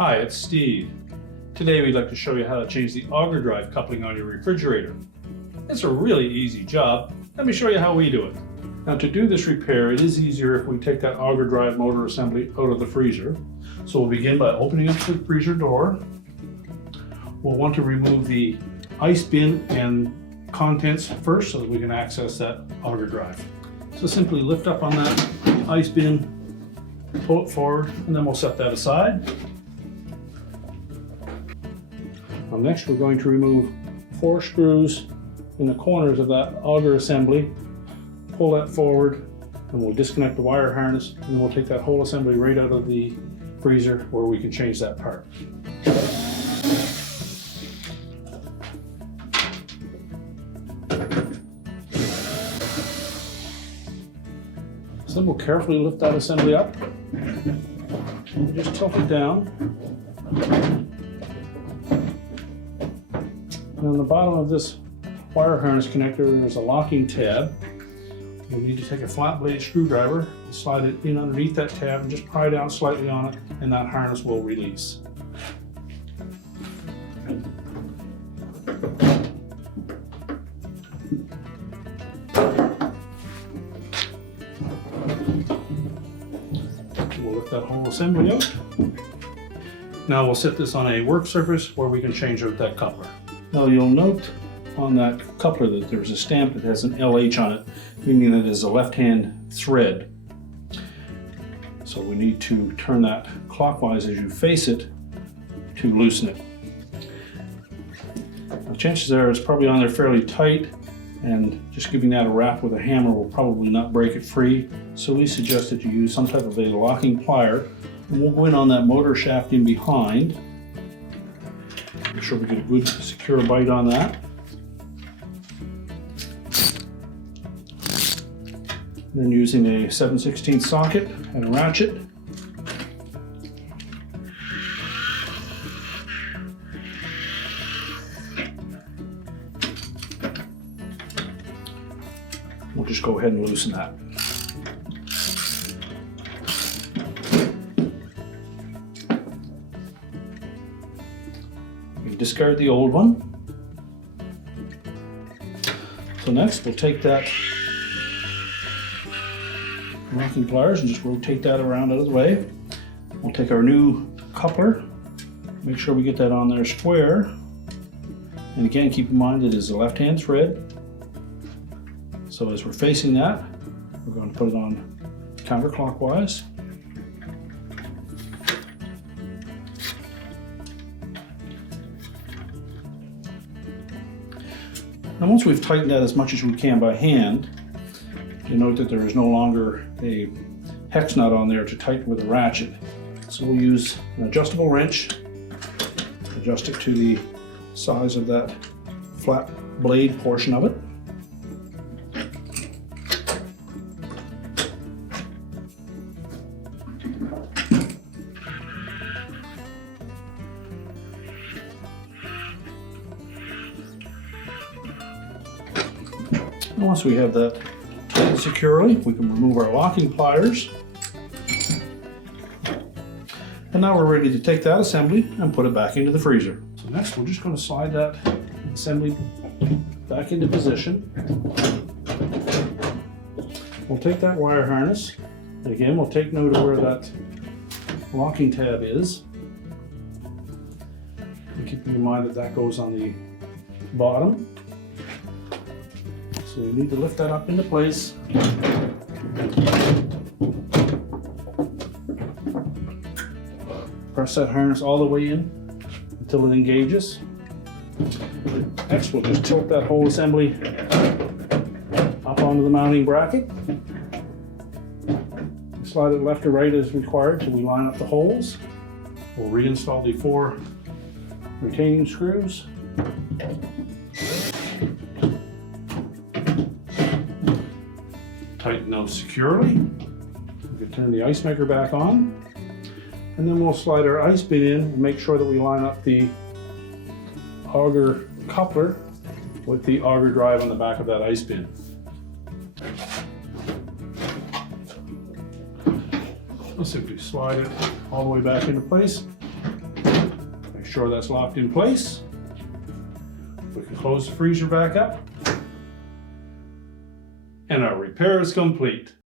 Hi, it's Steve. Today we'd like to show you how to change the auger drive coupling on your refrigerator. It's a really easy job. Let me show you how we do it. Now to do this repair, it is easier if we take that auger drive motor assembly out of the freezer. So we'll begin by opening up the freezer door. We'll want to remove the ice bin and contents first so that we can access that auger drive. So simply lift up on that ice bin, pull it forward, and then we'll set that aside. Now next we're going to remove 4 screws in the corners of that auger assembly. Pull that forward and we'll disconnect the wire harness, and then we'll take that whole assembly right out of the freezer where we can change that part. So we'll carefully lift that assembly up and just tilt it down. And on the bottom of this wire harness connector, there's a locking tab. You need to take a flat blade screwdriver and slide it in underneath that tab and just pry down slightly on it, and that harness will release. We'll lift that whole assembly out. Now we'll set this on a work surface where we can change out that coupler. Now you'll note on that coupler that there's a stamp that has an LH on it, meaning that it is a left-hand thread. So we need to turn that clockwise as you face it to loosen it. Now, chances are it's probably on there fairly tight, and just giving that a rap with a hammer will probably not break it free. So we suggest that you use some type of a locking plier, and we'll go in on that motor shaft in behind. Make sure we get a good secure bite on that. Then using a 7/16 socket and a ratchet, we'll just go ahead and loosen that. We discard the old one. So next we'll take that locking pliers and just rotate that around out of the way. We'll take our new coupler, make sure we get that on there square, and again keep in mind it is a left-hand thread. So as we're facing that, we're going to put it on counterclockwise. Now once we've tightened that as much as we can by hand, you note that there is no longer a hex nut on there to tighten with a ratchet. So we'll use an adjustable wrench, adjust it to the size of that flat blade portion of it. And once we have that securely, we can remove our locking pliers. And now we're ready to take that assembly and put it back into the freezer. So next we're just going to slide that assembly back into position. We'll take that wire harness. And again, we'll take note of where that locking tab is. And keeping in mind that that goes on the bottom. So we need to lift that up into place. Press that harness all the way in until it engages. Next, we'll just tilt that whole assembly up onto the mounting bracket. Slide it left or right as required till we line up the holes. We'll reinstall the 4 retaining screws. Tighten those securely. We can turn the ice maker back on, and then we'll slide our ice bin in and make sure that we line up the auger coupler with the auger drive on the back of that ice bin. We'll simply slide it all the way back into place. sure that's locked in place. We can close the freezer back up. And our repair is complete.